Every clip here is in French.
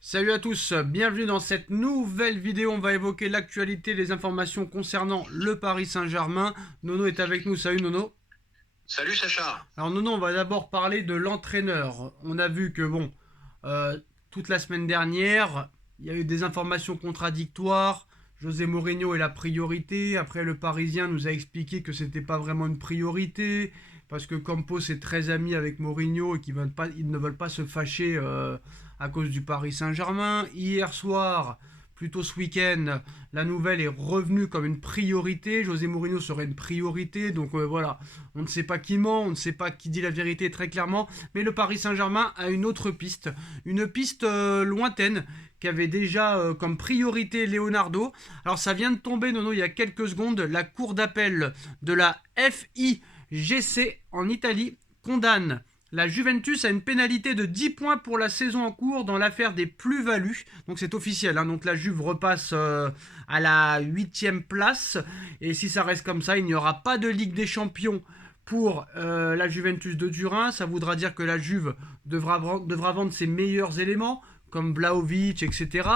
Salut à tous, bienvenue dans cette nouvelle vidéo. On va évoquer l'actualité, les informations concernant le Paris Saint-Germain. Nono est avec nous. Salut Nono. Salut Sacha. Alors Nono, on va d'abord parler de l'entraîneur. On a vu que toute la semaine dernière, il y a eu des informations contradictoires. José Mourinho est la priorité. Après, le Parisien nous a expliqué que c'était pas vraiment une priorité parce que Campos est très ami avec Mourinho et ils ne veulent pas se fâcher à cause du Paris Saint-Germain. Hier soir, plutôt ce week-end, la nouvelle est revenue comme une priorité. José Mourinho serait une priorité. Donc voilà, on ne sait pas qui ment, on ne sait pas qui dit la vérité très clairement. Mais le Paris Saint-Germain a une autre piste. Une piste lointaine qu'avait déjà comme priorité Leonardo. Alors ça vient de tomber, Nono, il y a quelques secondes. La cour d'appel de la FIGC en Italie condamne la Juventus a une pénalité de 10 points pour la saison en cours dans l'affaire des plus-values. Donc c'est officiel. Donc la Juve repasse à la 8e place. Et si ça reste comme ça, il n'y aura pas de Ligue des Champions pour la Juventus de Turin. Ça voudra dire que la Juve devra vendre ses meilleurs éléments, comme Vlahovic, etc.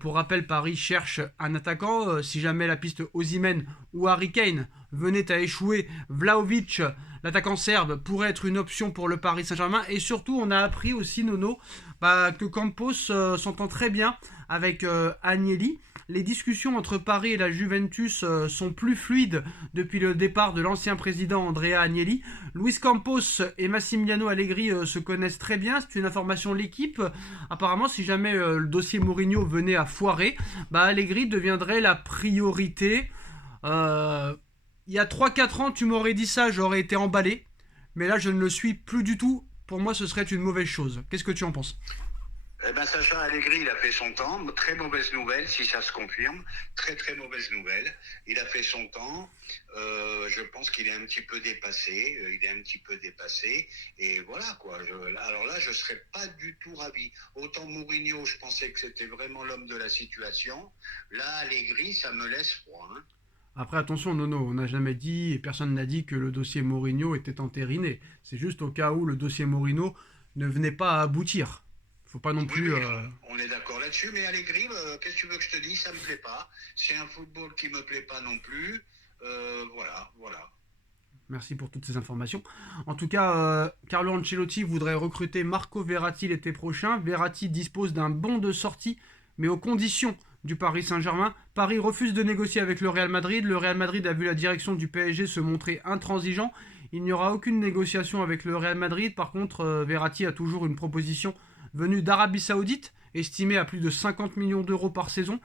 Pour rappel, Paris cherche un attaquant. Si jamais la piste Osimhen ou Harry Kane venait à échouer, Vlahovic, l'attaquant serbe, pourrait être une option pour le Paris Saint-Germain. Et surtout, on a appris aussi, Nono, que Campos s'entend très bien avec Agnelli. Les discussions entre Paris et la Juventus sont plus fluides depuis le départ de l'ancien président Andrea Agnelli. Luis Campos et Massimiliano Allegri se connaissent très bien, c'est une information de l'équipe. Apparemment, si jamais le dossier Mourinho venait à foirer, Allegri deviendrait la priorité. Il y a 3-4 ans, tu m'aurais dit ça, j'aurais été emballé. Mais là, je ne le suis plus du tout. Pour moi, ce serait une mauvaise chose. Qu'est-ce que tu en penses? Eh ben Sacha Allegri, il a fait son temps. Très mauvaise nouvelle, si ça se confirme. Très très mauvaise nouvelle. Il a fait son temps. Je pense qu'il est un petit peu dépassé. Il est un petit peu dépassé. Et voilà quoi. Alors là, je serais pas du tout ravi. Autant Mourinho, je pensais que c'était vraiment l'homme de la situation. Là, Allegri, ça me laisse froid. Hein. Après, attention, Nono, on n'a jamais dit, et personne n'a dit que le dossier Mourinho était entériné. C'est juste au cas où le dossier Mourinho ne venait pas à aboutir. Faut pas non Oui, plus. oui, on est d'accord là-dessus. Mais Allegri, qu'est-ce que tu veux que je te dise? Ça me plaît pas. C'est un football qui me plaît pas non plus. Voilà, voilà. Merci pour toutes ces informations. En tout cas, Carlo Ancelotti voudrait recruter Marco Verratti l'été prochain. Verratti dispose d'un bon de sortie, mais aux conditions du Paris Saint-Germain. Paris refuse de négocier avec le Real Madrid. Le Real Madrid a vu la direction du PSG se montrer intransigeant. Il n'y aura aucune négociation avec le Real Madrid. Par contre, Verratti a toujours une proposition venue d'Arabie Saoudite, estimée à plus de 50 millions d'euros par saison.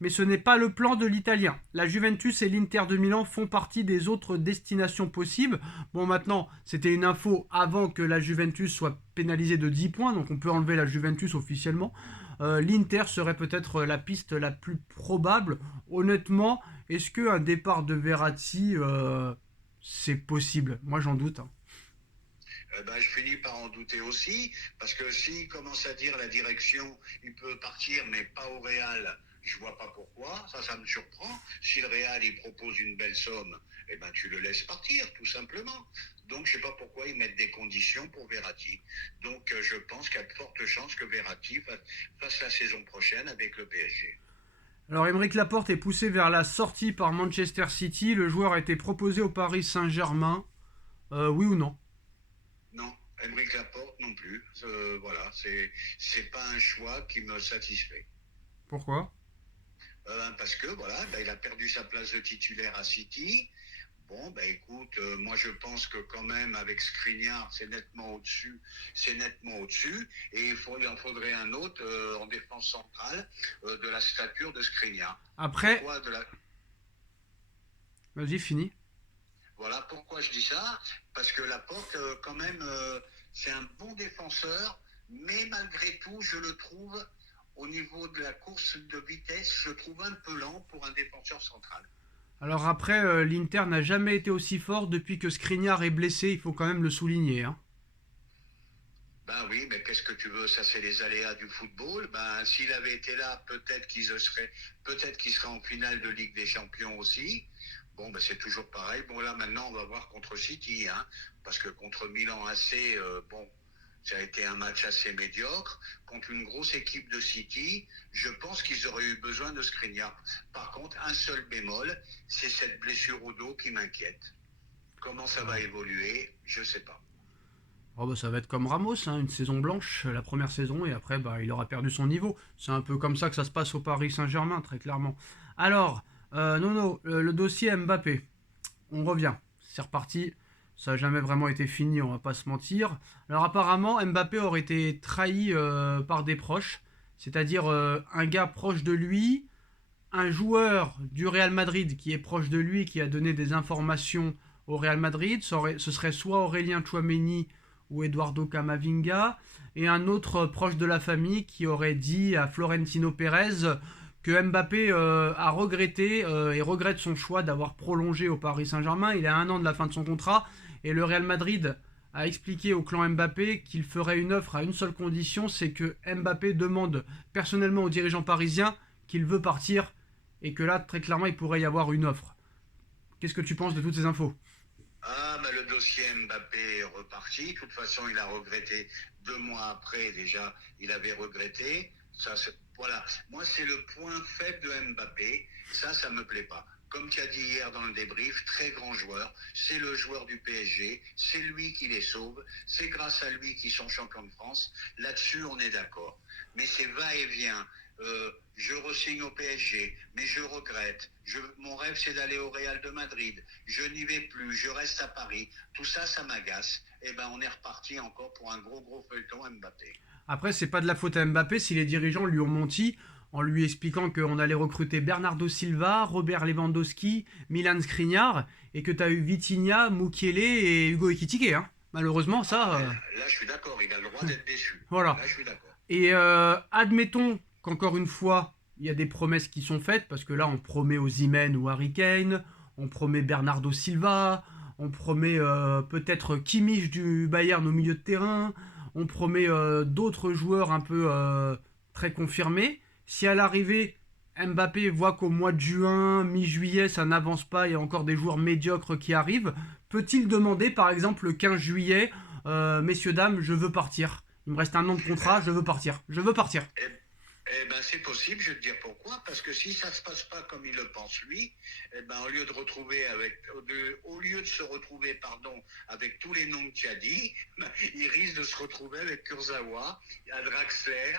Mais ce n'est pas le plan de l'Italien. La Juventus et l'Inter de Milan font partie des autres destinations possibles. Bon, maintenant, c'était une info avant que la Juventus soit pénalisée de 10 points, donc on peut enlever la Juventus officiellement. L'Inter serait peut-être la piste la plus probable. Honnêtement, est-ce qu'un départ de Verratti, c'est possible? Moi, j'en doute. Hein. Je finis par en douter aussi, parce que s'il commence à dire la direction, il peut partir, mais pas au Real, je vois pas pourquoi, ça me surprend. Si le Real, il propose une belle somme, eh ben, tu le laisses partir, tout simplement. Donc, je sais pas pourquoi ils mettent des conditions pour Verratti. Donc, je pense qu'il y a de fortes chances que Verratti fasse la saison prochaine avec le PSG. Alors, Émeric Laporte est poussé vers la sortie par Manchester City. Le joueur a été proposé au Paris Saint-Germain. Oui ou non? Non, Emeric Laporte non plus. Voilà, c'est pas un choix qui me satisfait. Pourquoi? Parce que voilà, il a perdu sa place de titulaire à City. Bon, écoute, moi je pense que quand même avec Skriniar, c'est nettement au-dessus, et il en faudrait un autre en défense centrale de la stature de Skriniar. Après, Pourquoi de la vas-y, fini. Voilà pourquoi je dis ça, parce que Laporte, quand même, c'est un bon défenseur, mais malgré tout, je le trouve au niveau de la course de vitesse, je trouve un peu lent pour un défenseur central. Alors après, l'Inter n'a jamais été aussi fort depuis que Skriniar est blessé, il faut quand même le souligner. Hein. Ben oui, mais qu'est-ce que tu veux? Ça, c'est les aléas du football. Ben, s'il avait été là, peut-être qu'il serait en finale de Ligue des Champions aussi. Bon, c'est toujours pareil. Bon, là, maintenant, on va voir contre City, hein, parce que contre Milan AC, bon, Ça a été un match assez médiocre. Contre une grosse équipe de City, je pense qu'ils auraient eu besoin de Skriniar. Par contre, un seul bémol, c'est cette blessure au dos qui m'inquiète. Comment ça va évoluer, je ne sais pas. Oh bah, ça va être comme Ramos, hein, une saison blanche, la première saison, et après bah, il aura perdu son niveau. C'est un peu comme ça que ça se passe au Paris Saint-Germain, très clairement. Alors, Nono, le dossier Mbappé, on revient. C'est reparti. Ça n'a jamais vraiment été fini, on va pas se mentir. Alors apparemment, Mbappé aurait été trahi par des proches, c'est-à-dire un gars proche de lui, un joueur du Real Madrid qui est proche de lui, qui a donné des informations au Real Madrid. Ce serait soit Aurélien Tchouameni ou Eduardo Camavinga, et un autre proche de la famille qui aurait dit à Florentino Pérez que Mbappé a regretté et regrette son choix d'avoir prolongé au Paris Saint-Germain. Il a 1 an de la fin de son contrat et le Real Madrid a expliqué au clan Mbappé qu'il ferait une offre à une seule condition, c'est que Mbappé demande personnellement aux dirigeants parisiens qu'il veut partir et que là, très clairement, il pourrait y avoir une offre. Qu'est-ce que tu penses de toutes ces infos? Ah, bah, le dossier Mbappé est reparti. De toute façon, il a regretté 2 mois après déjà. Il avait regretté. Voilà. Moi, c'est le point faible de Mbappé. Ça me plaît pas. Comme tu as dit hier dans le débrief, très grand joueur. C'est le joueur du PSG. C'est lui qui les sauve. C'est grâce à lui qu'ils sont champions de France. Là-dessus, on est d'accord. Mais c'est va-et-vient. Je re-signe au PSG, mais je regrette. Mon rêve, c'est d'aller au Real de Madrid. Je n'y vais plus, je reste à Paris. Tout ça, ça m'agace. Et ben, on est reparti encore pour un gros feuilleton Mbappé. Après, c'est pas de la faute à Mbappé si les dirigeants lui ont menti en lui expliquant qu'on allait recruter Bernardo Silva, Robert Lewandowski, Milan Skriniar et que tu as eu Vitinha, Mukiele et Hugo Ekitike. Hein. Malheureusement, ça. Là, je suis d'accord. Il a le droit d'être déçu. Voilà. Là, je suis d'accord. Et admettons qu'encore une fois, il y a des promesses qui sont faites, parce que là, on promet Osimhen ou Harry Kane, on promet Bernardo Silva, on promet peut-être Kimmich du Bayern au milieu de terrain, on promet d'autres joueurs un peu très confirmés. Si à l'arrivée, Mbappé voit qu'au mois de juin, mi-juillet, ça n'avance pas, il y a encore des joueurs médiocres qui arrivent, peut-il demander par exemple le 15 juillet, messieurs, dames, je veux partir. Il me reste 1 an de contrat, je veux partir. Je veux partir. Eh ben, c'est possible, je vais te dire pourquoi. Parce que si ça ne se passe pas comme il le pense lui, eh ben, au lieu de se retrouver avec tous les noms que tu as dit, il risque de se retrouver avec Kurzawa, Draxler,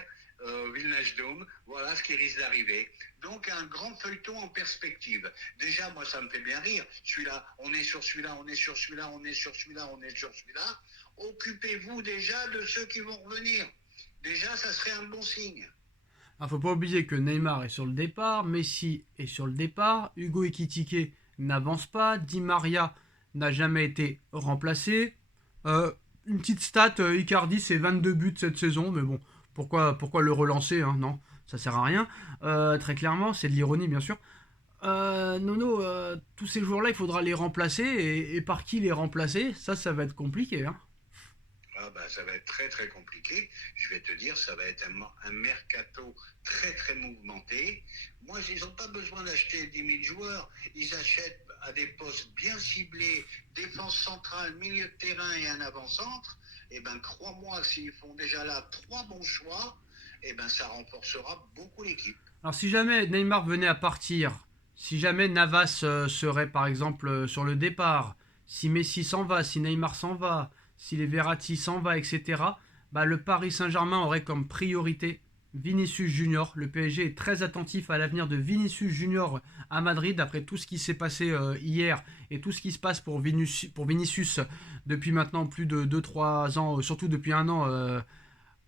Wijnaldum. Voilà ce qui risque d'arriver. Donc un grand feuilleton en perspective. Déjà, moi, ça me fait bien rire. Celui-là, on est sur celui-là, on est sur celui-là, on est sur celui-là, on est sur celui-là. Occupez-vous déjà de ceux qui vont revenir. Déjà, ça serait un bon signe. Il ne faut pas oublier que Neymar est sur le départ, Messi est sur le départ, Hugo Ekitike n'avance pas, Di Maria n'a jamais été remplacé. Une petite stat, Icardi c'est 22 buts cette saison, mais bon, pourquoi le relancer, hein, non, ça sert à rien. Très clairement, c'est de l'ironie bien sûr. Nono, tous ces joueurs-là, il faudra les remplacer, et par qui les remplacer, ça va être compliqué. Hein. Ah ben, ça va être très compliqué. Je vais te dire, ça va être un mercato très mouvementé. Moi, ils n'ont pas besoin d'acheter 10 000 joueurs. Ils achètent à des postes bien ciblés, défense centrale, milieu de terrain et un avant-centre. Et ben, crois-moi, s'ils font déjà là 3 bons choix, et ben, ça renforcera beaucoup l'équipe. Alors si jamais Neymar venait à partir, si jamais Navas serait par exemple sur le départ, si Messi s'en va, si Neymar s'en va, si les Verratti s'en va, etc., bah, le Paris Saint-Germain aurait comme priorité Vinicius Junior. Le PSG est très attentif à l'avenir de Vinicius Junior à Madrid, après tout ce qui s'est passé hier et tout ce qui se passe pour Vinicius depuis maintenant plus de 2-3 ans, surtout depuis 1 an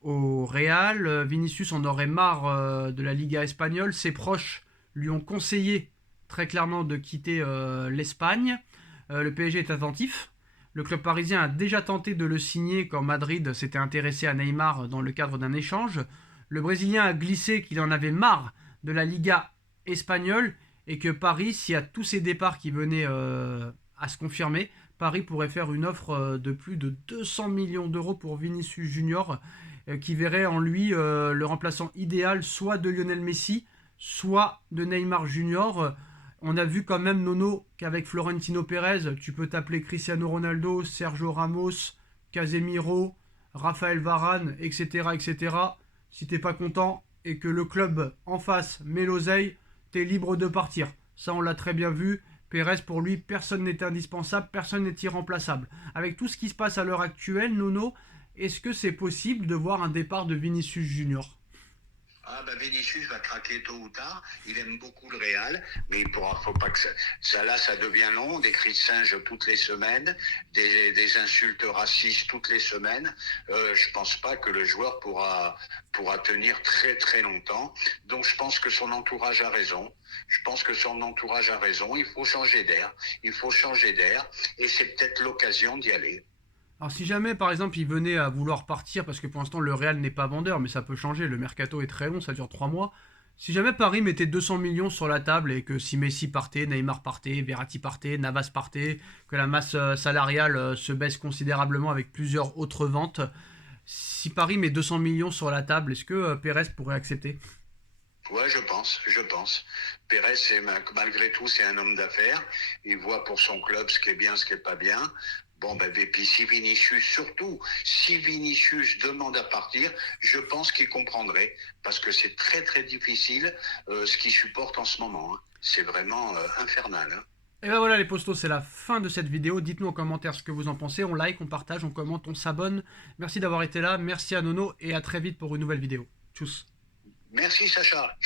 au Real. Vinicius en aurait marre de la Liga espagnole. Ses proches lui ont conseillé très clairement de quitter l'Espagne. Le PSG est attentif. Le club parisien a déjà tenté de le signer quand Madrid s'était intéressé à Neymar dans le cadre d'un échange. Le Brésilien a glissé qu'il en avait marre de la Liga espagnole et que Paris, s'il y a tous ces départs qui venaient à se confirmer, Paris pourrait faire une offre de plus de 200 millions d'euros pour Vinicius Junior, qui verrait en lui le remplaçant idéal soit de Lionel Messi, soit de Neymar Junior. On a vu quand même, Nono, qu'avec Florentino Pérez, tu peux t'appeler Cristiano Ronaldo, Sergio Ramos, Casemiro, Raphaël Varane, etc., etc. Si t'es pas content et que le club en face met l'oseille, t'es libre de partir. Ça, on l'a très bien vu. Pérez, pour lui, personne n'est indispensable, personne n'est irremplaçable. Avec tout ce qui se passe à l'heure actuelle, Nono, est-ce que c'est possible de voir un départ de Vinicius Junior? Ah ben Vinicius va craquer tôt ou tard. Il aime beaucoup le Real, mais il pourra, faut pas que ça devient long. Des cris de singe toutes les semaines, des insultes racistes toutes les semaines. Je pense pas que le joueur pourra tenir très très longtemps. Donc je pense que son entourage a raison. Je pense que son entourage a raison. Il faut changer d'air. Il faut changer d'air, et c'est peut-être l'occasion d'y aller. Alors si jamais par exemple il venait à vouloir partir, parce que pour l'instant le Real n'est pas vendeur, mais ça peut changer, le mercato est très long, ça dure 3 mois. Si jamais Paris mettait 200 millions sur la table et que si Messi partait, Neymar partait, Verratti partait, Navas partait, que la masse salariale se baisse considérablement avec plusieurs autres ventes, si Paris met 200 millions sur la table, est-ce que Pérez pourrait accepter? Ouais, je pense. Pérez, malgré tout, c'est un homme d'affaires. Il voit pour son club ce qui est bien, ce qui est pas bien. Bon, ben, et puis si Vinicius, surtout, si Vinicius demande à partir, je pense qu'il comprendrait, parce que c'est très très difficile ce qu'il supporte en ce moment, hein. C'est vraiment infernal, hein. Et ben voilà les postos, c'est la fin de cette vidéo. Dites-nous en commentaire ce que vous en pensez. On like, on partage, on commente, on s'abonne. Merci d'avoir été là. Merci à Nono et à très vite pour une nouvelle vidéo. Tchuss. Merci Sacha.